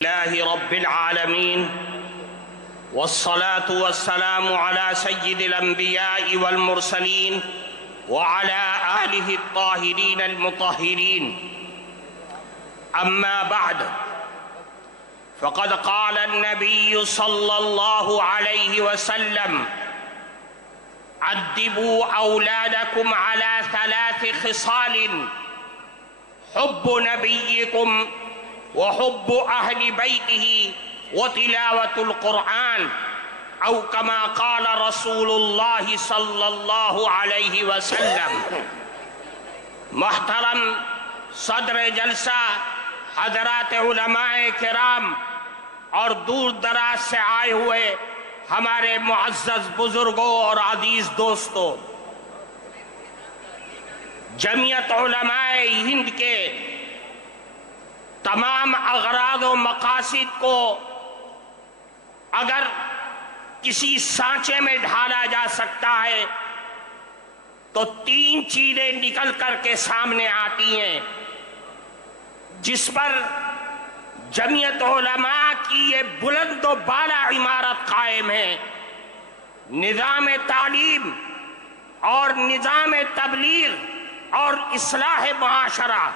لله رب العالمين والصلاة والسلام على سيد الأنبياء والمرسلين وعلى آله الطاهرين المطهرين. أما بعد، فقد قال النبي صلى الله عليه وسلم: أدبوا أولادكم على 3 خصال: حب نبيكم وحب أهل بيته وتلاوة القرآن، أو كما قال رسول الله صلی اللہ علیہ وسلم. محترم صدر جلسہ، حضرات علماء کرام اور دور دراز سے آئے ہوئے ہمارے معزز بزرگوں اور عزیز دوستوں، جمعیت علماء ہند کے تمام اغراض و مقاصد کو اگر کسی سانچے میں ڈھالا جا سکتا ہے تو 3 چیزیں نکل کر کے سامنے آتی ہیں جس پر جمعیت علماء کی یہ بلند و بالا عمارت قائم ہے: نظام تعلیم اور نظام تبلیغ اور اصلاح معاشرہ.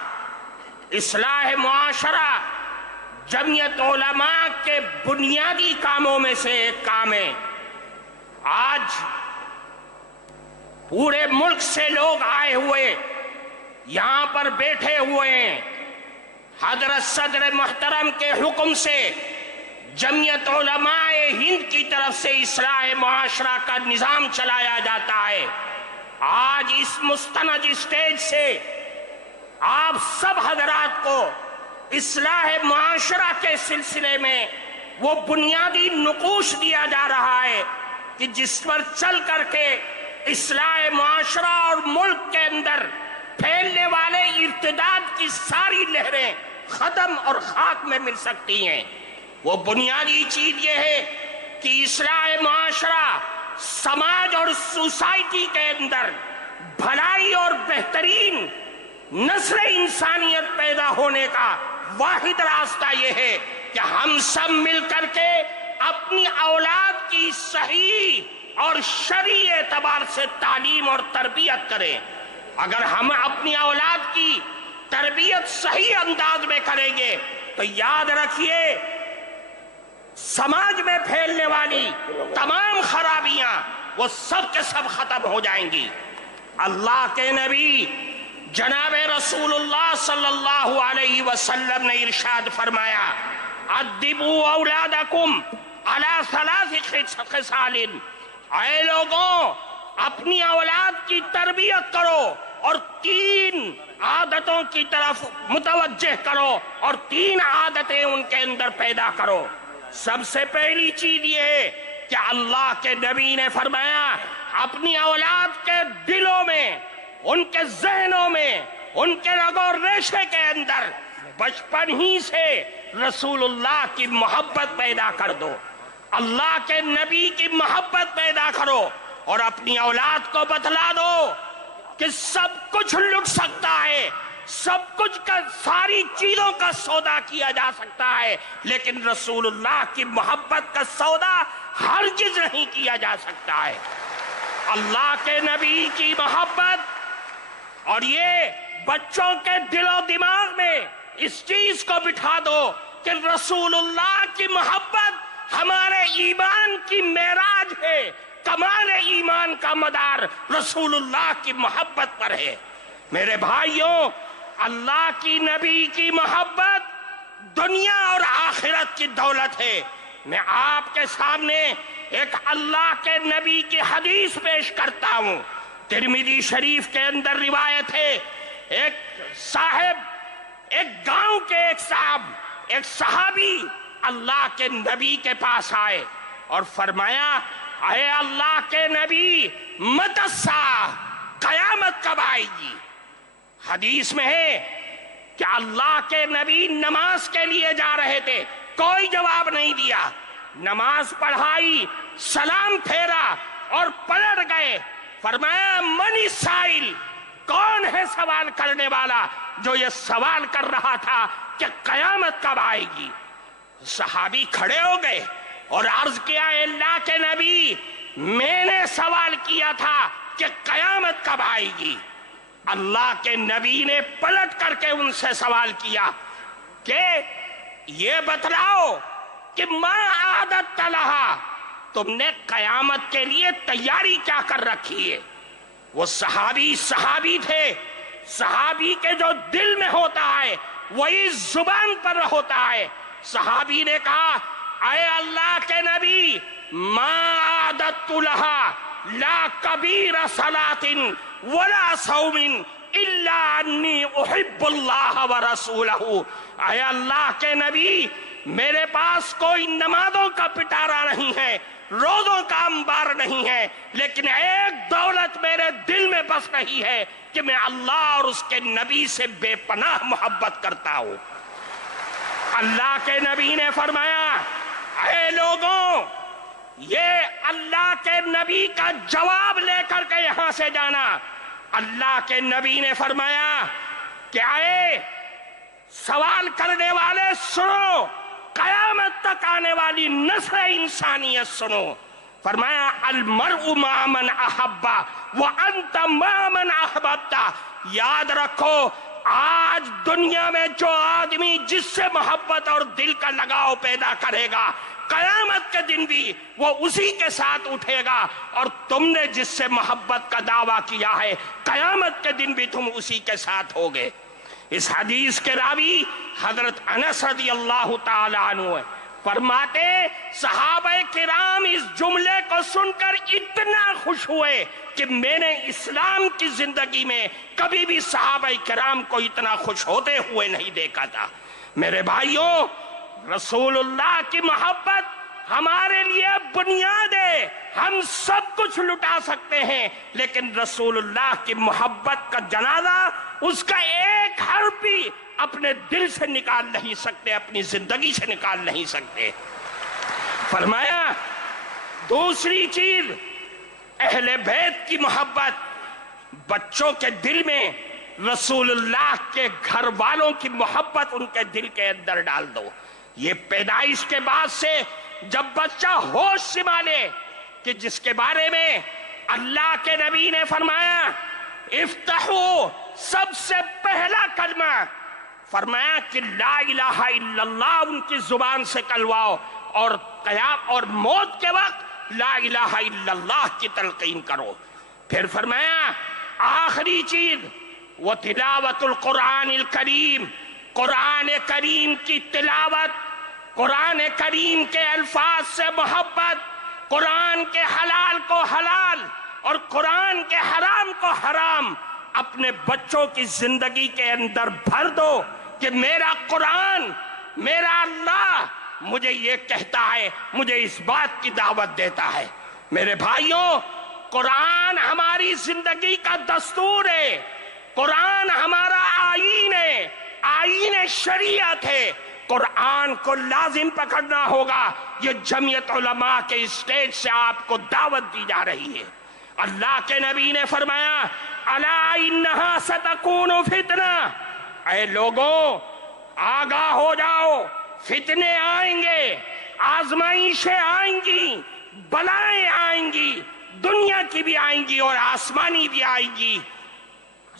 اصلاح معاشرہ جمعیت علماء کے بنیادی کاموں میں سے ایک کام ہے. آج پورے ملک سے لوگ آئے ہوئے یہاں پر بیٹھے ہوئے ہیں. حضرت صدر محترم کے حکم سے جمعیت علماء ہند کی طرف سے اصلاح معاشرہ کا نظام چلایا جاتا ہے. آج اس مستند اسٹیج سے آپ سب حضرات کو اصلاح معاشرہ کے سلسلے میں وہ بنیادی نقوش دیا جا رہا ہے کہ جس پر چل کر کے اصلاح معاشرہ اور ملک کے اندر پھیلنے والے ارتداد کی ساری لہریں ختم اور خاک میں مل سکتی ہیں. وہ بنیادی چیز یہ ہے کہ اصلاح معاشرہ سماج اور سوسائٹی کے اندر بھلائی اور بہترین نسل انسانیت پیدا ہونے کا واحد راستہ یہ ہے کہ ہم سب مل کر کے اپنی اولاد کی صحیح اور شرعی اعتبار سے تعلیم اور تربیت کریں. اگر ہم اپنی اولاد کی تربیت صحیح انداز میں کریں گے تو یاد رکھیے سماج میں پھیلنے والی تمام خرابیاں وہ سب کے سب ختم ہو جائیں گی. اللہ کے نبی جناب رسول اللہ صلی اللہ علیہ وسلم نے ارشاد فرمایا: ادبوا اولادکم علی 3 خصال. اے لوگوں، اپنی اولاد کی تربیت کرو اور 3 عادتوں کی طرف متوجہ کرو اور 3 عادتیں ان کے اندر پیدا کرو. سب سے پہلی چیز یہ ہے کہ اللہ کے نبی نے فرمایا اپنی اولاد کے دلوں میں، ان کے ذہنوں میں، ان کے رگ و ریشے کے اندر بچپن ہی سے رسول اللہ کی محبت پیدا کر دو، اللہ کے نبی کی محبت پیدا کرو اور اپنی اولاد کو بتلا دو کہ سب کچھ لٹ سکتا ہے، سب کچھ کا ساری چیزوں کا سودا کیا جا سکتا ہے، لیکن رسول اللہ کی محبت کا سودا ہرگز نہیں کیا جا سکتا ہے. اللہ کے نبی کی محبت، اور یہ بچوں کے دل و دماغ میں اس چیز کو بٹھا دو کہ رسول اللہ کی محبت ہمارے ایمان کی معراج ہے، کمال ایمان کا مدار رسول اللہ کی محبت پر ہے. میرے بھائیوں، اللہ کی نبی کی محبت دنیا اور آخرت کی دولت ہے. میں آپ کے سامنے ایک اللہ کے نبی کی حدیث پیش کرتا ہوں. ترمذی شریف کے اندر روایت ہے، ایک گاؤں کے ایک صحابی اللہ کے نبی کے پاس آئے اور فرمایا: اے اللہ کے نبی، متی الساعہ، قیامت کب آئے گی؟ حدیث میں ہے کہ اللہ کے نبی نماز کے لیے جا رہے تھے، کوئی جواب نہیں دیا. نماز پڑھائی، سلام پھیرا اور پلٹ گئے. فرمایا: من السائل، کون ہے سوال کرنے والا جو یہ سوال کر رہا تھا کہ قیامت کب آئے گی؟ صحابی کھڑے ہو گئے اور عرض کیا، اے اللہ کے نبی، میں نے سوال کیا تھا کہ قیامت کب آئے گی؟ اللہ کے نبی نے پلٹ کر کے ان سے سوال کیا کہ یہ بتلاؤ کہ ما عادت لہا، تم نے قیامت کے لیے تیاری کیا کر رکھی ہے؟ وہ صحابی تھے، صحابی کے جو دل میں ہوتا ہے وہی زبان پر ہوتا ہے۔ صحابی نے کہا، اے اللہ کے نبی، ما عادت لہا لا کبیر صلاۃ ولا صوم الا انی احب اللہ ورسولہ۔ اے اللہ کے نبی، میرے پاس کوئی نمازوں کا پٹارا نہیں ہے، روزوں کا انبار نہیں ہے، لیکن ایک دولت میرے دل میں بس رہی ہے کہ میں اللہ اور اس کے نبی سے بے پناہ محبت کرتا ہوں۔ اللہ کے نبی نے فرمایا، اے لوگوں، یہ اللہ کے نبی کا جواب لے کر کے یہاں سے جانا۔ اللہ کے نبی نے فرمایا کہ اے سوال کرنے والے سنو، قیامت تک آنے والی نسل انسانیت سنو۔ فرمایا، المرء مع من احب وانت مع من احببت۔ یاد رکھو، آج دنیا میں جو آدمی جس سے محبت اور دل کا لگاؤ پیدا کرے گا، قیامت کے دن بھی وہ اسی کے ساتھ اٹھے گا، اور تم نے جس سے محبت کا دعویٰ کیا ہے، قیامت کے دن بھی تم اسی کے ساتھ ہوگے۔ اس حدیث کے راوی حضرت انس رضی اللہ تعالی عنہ فرماتے، صحابہ کرام اس جملے کو سن کر اتنا خوش ہوئے کہ میں نے اسلام کی زندگی میں کبھی بھی صحابہ کرام کو اتنا خوش ہوتے ہوئے نہیں دیکھا تھا۔ میرے بھائیوں، رسول اللہ کی محبت ہمارے لیے بنیاد ہے۔ ہم سب کچھ لٹا سکتے ہیں، لیکن رسول اللہ کی محبت کا جنازہ، اس کا ایک حرف بھی اپنے دل سے نکال نہیں سکتے، اپنی زندگی سے نکال نہیں سکتے۔ فرمایا، دوسری چیز، اہل بیت کی محبت۔ بچوں کے دل میں رسول اللہ کے گھر والوں کی محبت ان کے دل کے اندر ڈال دو۔ یہ پیدائش کے بعد سے جب بچہ ہوش سنبھالے کہ جس کے بارے میں اللہ کے نبی نے فرمایا، افتحوا، سب سے پہلا کلمہ فرمایا کہ لا الہ الا اللہ ان کی زبان سے کلواؤ، اور موت کے وقت لا الہ الا اللہ کی تلقین کرو۔ پھر فرمایا آخری چیز، وہ تلاوت القرآن الکریم، قرآن کریم کی تلاوت، قرآن کریم کے الفاظ سے محبت، قرآن کے حلال کو حلال اور قرآن کے حرام کو حرام اپنے بچوں کی زندگی کے اندر بھر دو کہ میرا قرآن، میرا اللہ مجھے یہ کہتا ہے، مجھے اس بات کی دعوت دیتا ہے۔ میرے بھائیوں، قرآن ہماری زندگی کا دستور ہے، قرآن ہمارا آئین ہے، آئین شریعت ہے۔ قرآن کو لازم پکڑنا ہوگا۔ یہ جمعیت علماء کے اسٹیج سے آپ کو دعوت دی جا رہی ہے۔ اللہ کے نبی نے فرمایا، الا انہا ستکون فتنہ، اے لوگوں آگاہ ہو جاؤ، فتنے آئیں گے، آزمائشیں آئیں گی، بلائیں آئیں گی، دنیا کی بھی آئیں گی اور آسمانی بھی آئیں گی۔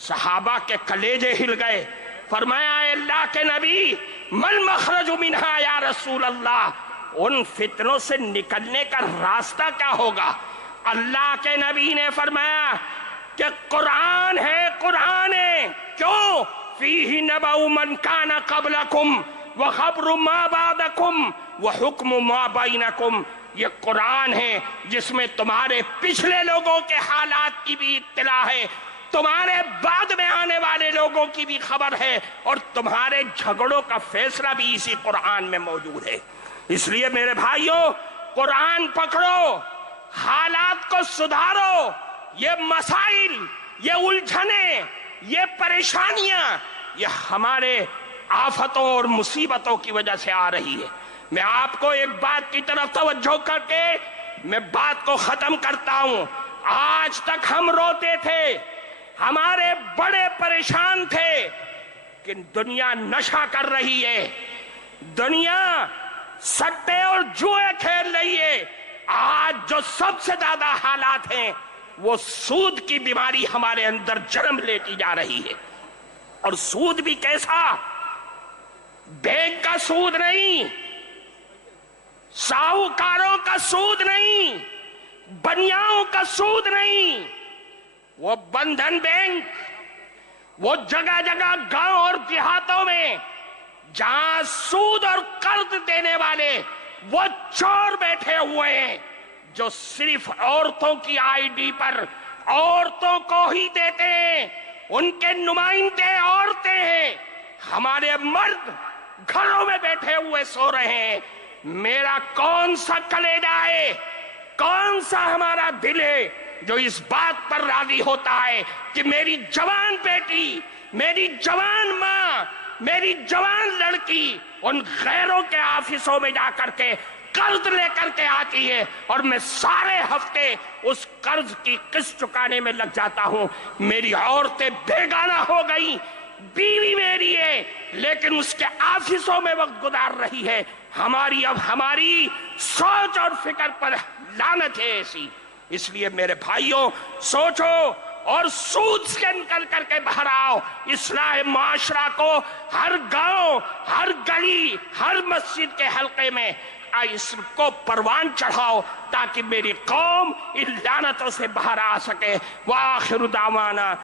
صحابہ کے کلیجے ہل گئے۔ فرمایا، اے اللہ کے نبی، مل مخرج منہا یا رسول اللہ، ان فتنوں سے نکلنے کا راستہ کیا ہوگا؟ اللہ کے نبی نے فرمایا کہ قرآن ہے، قرآن ہے۔ کیوں؟ فیہ نبأ من کان قبلکم وخبر ما بعدکم وحکم ما بینکم۔ یہ قرآن ہے جس میں تمہارے پچھلے لوگوں کے حالات کی بھی اطلاع ہے، تمہارے بعد میں آنے والے لوگوں کی بھی خبر ہے، اور تمہارے جھگڑوں کا فیصلہ بھی اسی قرآن میں موجود ہے۔ اس لیے میرے بھائیوں، قرآن پکڑو، حالات کو سدھارو۔ یہ مسائل، یہ الجھنیں، یہ پریشانیاں، یہ ہمارے آفتوں اور مصیبتوں کی وجہ سے آ رہی ہے۔ میں آپ کو ایک بات کی طرف توجہ کر کے میں بات کو ختم کرتا ہوں۔ آج تک ہم روتے تھے، ہمارے بڑے پریشان تھے کہ دنیا نشہ کر رہی ہے، دنیا سٹے اور جوئے کھیل رہی ہے۔ آج جو سب سے زیادہ حالات ہیں وہ سود کی بیماری ہمارے اندر جنم لیتی جا رہی ہے۔ اور سود بھی کیسا؟ بینک کا سود نہیں، ساہوکاروں کا سود نہیں، بنیاؤں کا سود نہیں، وہ بندھن بینک، وہ جگہ جگہ گاؤں اور دیہاتوں میں جہاں سود اور قرض دینے والے وہ چور بیٹھے ہوئے ہیں جو صرف عورتوں کی آئی ڈی پر عورتوں کو ہی دیتے ہیں، ان کے نمائندے عورتیں ہیں۔ ہمارے مرد گھروں میں بیٹھے ہوئے سو رہے ہیں۔ میرا کون سا کلیجہ ہے، کون سا ہمارا دل ہے جو اس بات پر راضی ہوتا ہے کہ میری جوان بیٹی، میری جوان ماں، میری جوان لڑکی ان غیروں کے آفسوں میں جا کر کے قرض لے کر کے آتی ہے اور میں سارے ہفتے اس قرض کی قسط چکانے میں لگ جاتا ہوں۔ میری عورتیں بیگانہ ہو گئی، بیوی میری ہے لیکن اس کے آفسوں میں وقت گزار رہی ہے۔ ہماری سوچ اور فکر پر لعنت ہے ایسی۔ اس لیے میرے بھائیوں، سوچو اور سود سے نکل کر کے باہر آؤ۔ اصلاح معاشرہ کو ہر گاؤں، ہر گلی، ہر مسجد کے حلقے میں اس کو پروان چڑھاؤ تاکہ میری قوم ان لعنتوں سے باہر آ سکے۔ وآخر دعوانا